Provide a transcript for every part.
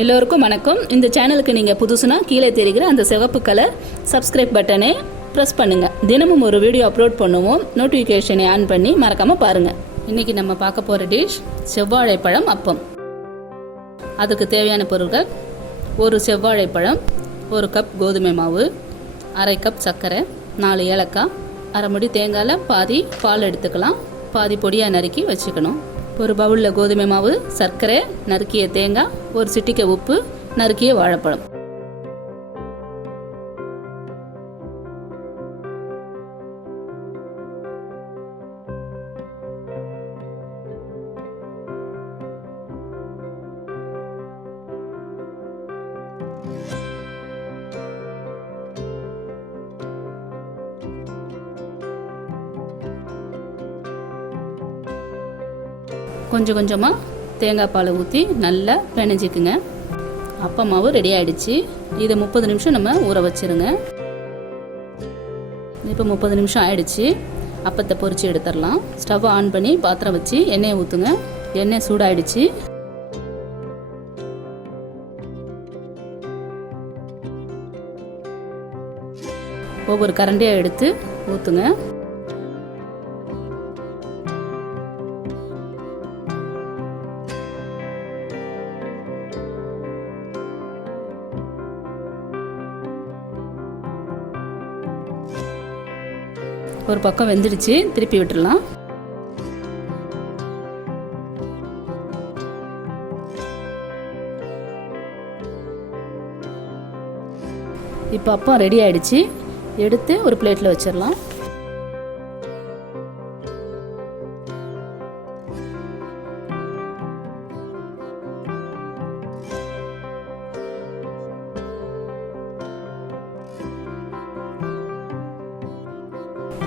எல்லோருக்கும் வணக்கம். இந்த சேனலுக்கு நீங்கள் புதுசுனா கீழே தெரிகிற அந்த சிவப்பு கலர் சப்ஸ்கிரைப் பட்டனை ப்ரெஸ் பண்ணுங்கள். தினமும் ஒரு வீடியோ அப்லோட் பண்ணுவோம். நோட்டிஃபிகேஷனை ஆன் பண்ணி மறக்காமல் பாருங்கள். இன்றைக்கி நம்ம பார்க்க போகிற டிஷ் செவ்வாழைப்பழம் அப்பம். அதுக்கு தேவையான பொருட்கள்: ஒரு செவ்வாழைப்பழம், 1 கப் கோதுமை மாவு, அரை கப் சர்க்கரை, 4 ஏலக்காய், அரை முடி தேங்காயில் பாதி பால் எடுத்துக்கலாம். பாதி பொடியாக நறுக்கி வச்சுக்கணும். ஒரு பவுலில் கோதுமை மாவு, சர்க்கரை, நறுக்கிய தேங்காய், ஒரு சிட்டிகை உப்பு, நறுக்கிய வாழைப்பழம். கொஞ்சம் கொஞ்சமாக தேங்காய் பாலை ஊற்றி நல்லா பிணைஞ்சிக்குங்க. அப்பம் மாவு ரெடி ஆகிடுச்சு. இதை 30 நிமிஷம் நம்ம ஊற வச்சுருங்க. இப்போ 30 நிமிஷம் ஆயிடுச்சு. அப்பத்தை பொரித்து எடுத்துடலாம். ஸ்டவ் ஆன் பண்ணி பாத்திரம் வச்சு எண்ணெயை ஊற்றுங்க. எண்ணெய் சூடாயிடுச்சு. ஒவ்வொரு கரண்டியாக எடுத்து ஊற்றுங்க. ஒரு பக்கம் வெந்துடுச்சு, திருப்பி விட்டுடலாம். இப்போ அப்பம் ரெடி ஆயிடுச்சு. எடுத்து ஒரு பிளேட்டில் வச்சிடலாம்.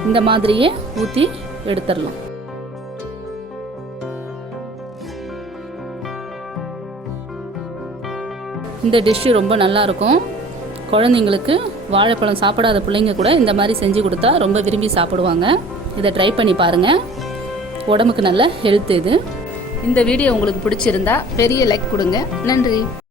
இந்த மாதிரியே ஊற்றி எடுத்துடலாம். இந்த டிஷ்ஷு ரொம்ப நல்லாயிருக்கும். குழந்தைங்களுக்கு, வாழைப்பழம் சாப்பிடாத பிள்ளைங்க கூட இந்த மாதிரி செஞ்சு கொடுத்தா ரொம்ப விரும்பி சாப்பிடுவாங்க. இதை ட்ரை பண்ணி பாருங்கள். உடம்புக்கு நல்ல ஹெல்த் இது. இந்த வீடியோ உங்களுக்கு பிடிச்சிருந்தா பெரிய லைக் கொடுங்க. நன்றி.